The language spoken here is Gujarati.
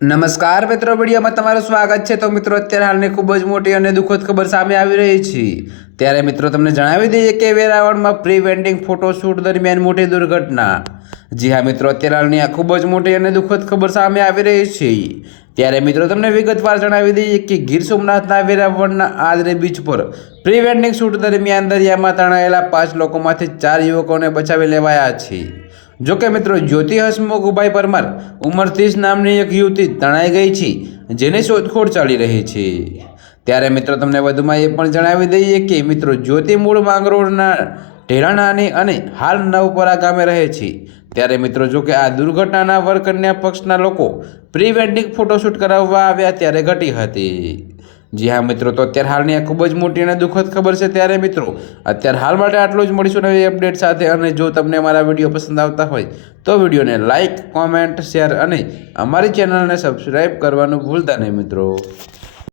નમસ્કાર મિત્રો, વિડીયોમાં તમારું સ્વાગત છે। તો મિત્રો, અત્યારે હાલની ખૂબ જ મોટી અને દુઃખદ ખબર સામે આવી રહી છે। ત્યારે મિત્રો તમને જણાવી દઈએ કે વેરાવળમાં પ્રી વેડિંગ ફોટોશૂટ દરમિયાન મોટી દુર્ઘટના। જી હા મિત્રો, અત્યારે હાલની આ ખૂબ જ મોટી અને દુઃખદ ખબર સામે આવી રહી છે। ત્યારે મિત્રો તમને વિગતવાર જણાવી દઈએ કે ગીર સોમનાથના વેરાવળના આદરે બીચ પર પ્રી વેડિંગ શૂટ દરમિયાન દરિયામાં તણાયેલા 5 લોકોમાંથી 4 યુવકોને બચાવી લેવાયા છે। જોકે મિત્રો, જ્યોતિ હસમુખભાઈ પરમાર ઉંમર 30 નામની એક યુવતી તણાઈ ગઈ છે, જેની શોધખોળ ચાલી રહી છે। ત્યારે મિત્રો તમને વધુમાં એ પણ જણાવી દઈએ કે મિત્રો, જ્યોતિ મૂળ માંગરોળના ઢેરાણાની અને હાલ નવપરા ગામે રહે છે। ત્યારે મિત્રો, જોકે આ દુર્ઘટનાના વરકન્યા પક્ષના લોકો પ્રી વેડિંગ ફોટોશૂટ કરાવવા આવ્યા ત્યારે ઘટી હતી। જી હા મિત્રો, તો અત્યારે હાલની આ ખૂબ જ મોટી અને દુઃખદ ખબર છે। ત્યારે મિત્રો, અત્યારે હાલ માટે આટલું જ, મળીશું નવી અપડેટ સાથે। અને જો તમને અમારા વિડીયો પસંદ આવતા હોય તો વિડીયોને લાઇક, કોમેન્ટ, શેર અને અમારી ચેનલને સબસ્ક્રાઈબ કરવાનું ભૂલતા નહીં મિત્રો।